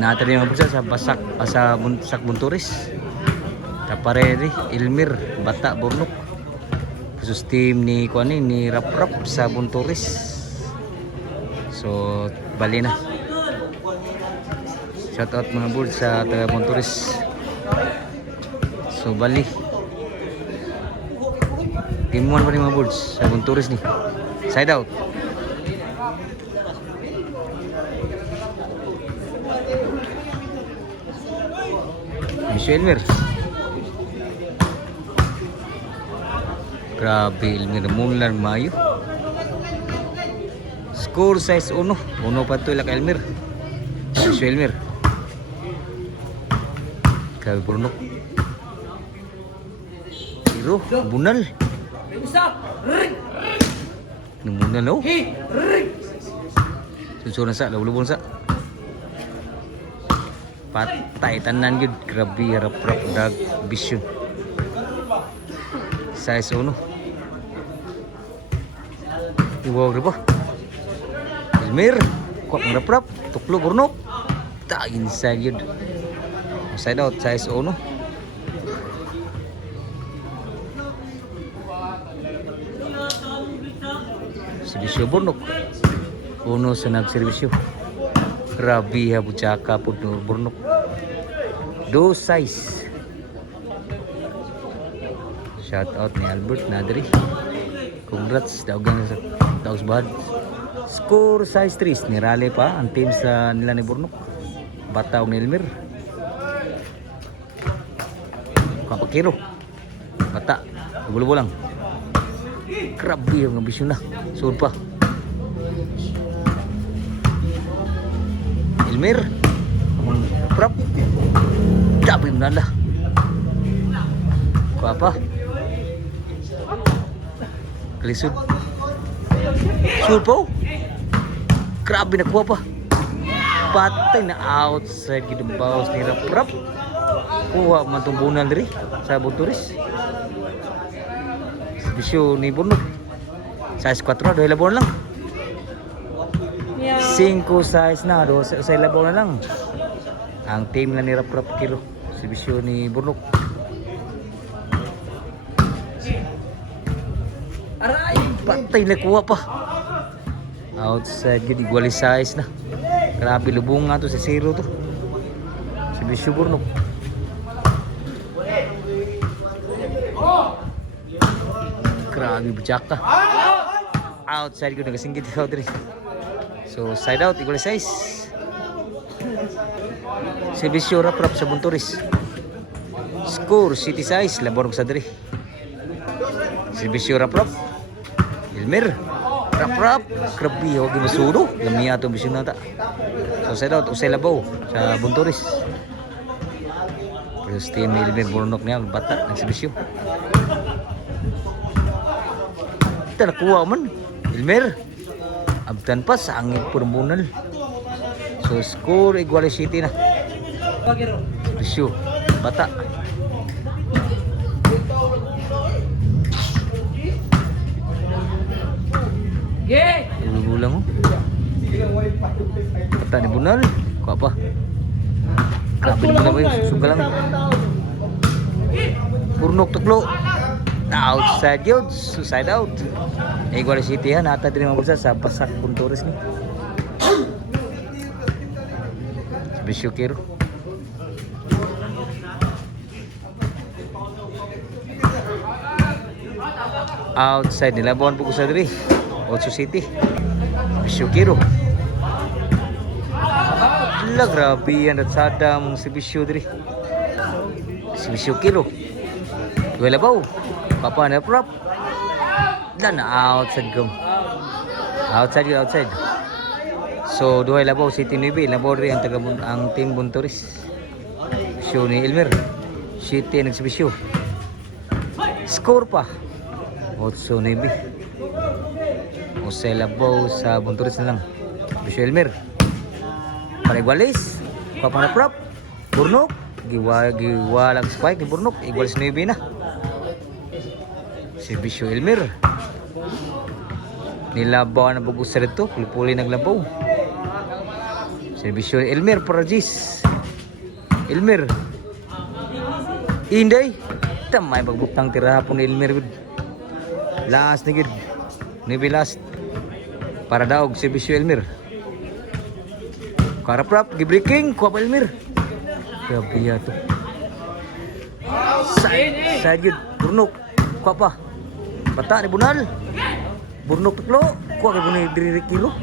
Natin yung bulsa sa Basak Bunturis. Tapareri, Ilmir, Bata, Burnok. Khusus team ni Kuani ni Rap sa Bunturis. So bali na. Shout out mga bulls sa taga Bunturis. So bali. Timuan pa ni mga bulls sa Bunturis ni. Side out. Misyo Elmer. Grabe Elmer, mulan mayo. Score size 1. 1 pa ito ilak Elmer. Misyo Elmer. Grabe Bruno. Hero, bunal. Namunal no? Susunod sa, lulubon sa. Patay tanan yun. Grabe harap dag vision. Size 1. Iwaw ba? Elmer. Kuwak harap tuklo Burnok. Ta inside yun. Side out size 1. Servisyo Burnok. Uno sa nagservisyo. Grabe ha butsaka po Burnok. Do size. Shout out ni Albert Nadri. Congrats daugan sa Taos Bahad. Score size 3. Nirale pa ang team sa nila ni Burnok. Bata ni Elmer. Kapakiro. Bata. Bulo lang. Grabe ang ambisyon na. Suod pa. Elmer. Prop. Grabe mo na. Kuha pa. Kalisod. Suod po. Grabe na kuha pa. Patay na outside gidubawas ni Prop. Kuha man itong bunal diri sa Bunturis. Servisyo ni Burnok. Size 4 na, 2 labon lang. 5 size na, 2 labon na lang. Ang team na ni Rap Kilo. Servisyo ni Burnok. Patay na kuha pa. Outside yun, iguali size na. Grabe lubong nga to sa 0 to. Servisyo Burnok. Grabe bujaka. Outside ko nagasinggit ikaw diri. So side out equal size. Servisyo Rap sa Bunturis. Score city size laborog sa diri. Servisyo Rap. Elmer. Rap. Grabe ho gimasudo. Lamiya to bisyon nata. So side out usay labaw sa Bunturis. First team ni Elmer Burnok niya bata ng servisyo. Nakuha man Elmer abtan pa sa angit purmunal. So score equality na servisyo bata. Gulang mo bata ni bunal kuha pa. Grabe naman na ba yun susuga lang. Burnok tuklo. Outside yun, suicide out. Equality yan, nata din mga bulsa sa Basak Bunturis ni. Servisyo Kiro. Outside nila, buwan po ko sa diri. Otso City. Servisyo Kiro. Ala, grabe yan at sada mong servisyo diri. Servisyo Kiro. Duwela baw. Papa na prop. Dan outside gum. Outside. So duhay labaw si Team Nubi, labaw rin ang team Bunturis. Show ni Elmer. City nagsibisyo. Score pa. Otso Nubi. Usay labaw sa Bunturis na lang. Bisyo Elmer. Paribalis. Papa na prop. Burnok. Giwalag spike ni Burnok. Igualis Nubi na. Servisyo Elmer. Nilabaw na bagus sa rito. Puli-puli naglabaw. Servisyo Elmer para Jis. Elmer. Inday. Tamay pagbutang tira hapon ni Elmer. Last ni gid. Nibi last. Para daog servisyo Elmer. Karaprap gibreaking kuha pa Elmer. Grabe yato. Sajid burnok kuha pa. Bata ni Bunal. Burnok tuklo kuha ka guni diri kilo.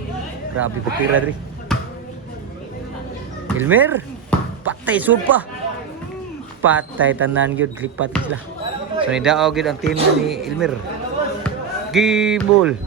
Grabe ko tira diri. Elmer patay sud pa. Patay tanan gyud lipat sila. So ni daog gyud ang team ni Elmer. Gibol.